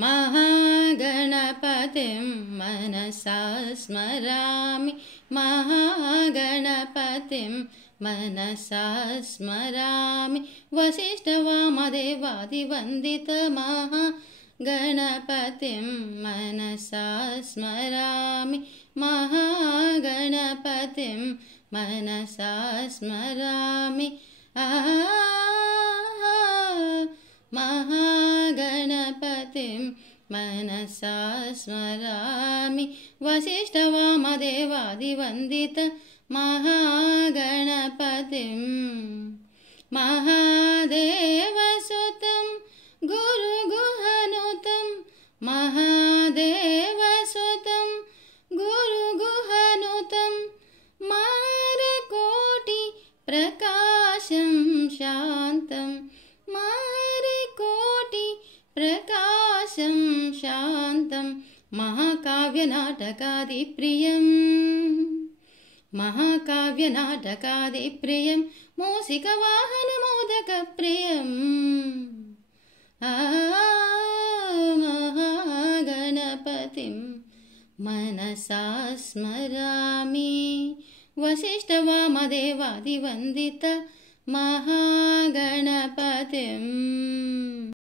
महागणपतिं मनसा स्मरामि महागणपतिं मनसा स्मरामि वसिष्ठवामदेवादिवन्दित महागणपतिं मनसा स्मरामि महागणपतिं मनसा स्मरामि महागणपतिं मनसा स्मरामि वसिष्ठवामदेवादिवन्दित महागणपतिं महादेवसुतं गुरुगुहनुतं महादेवसुतं गुरुगुहनुतं मारकोटि प्रकाशं शान्तं मारकोटि प्रकाशं शान्तं महाकाव्यनाटकादिप्रियं मूषिकवाहनमोदकप्रियं महागणपतिं मनसा स्मरामि वसिष्ठवामदेवादिवन्दित महागणपतिम्।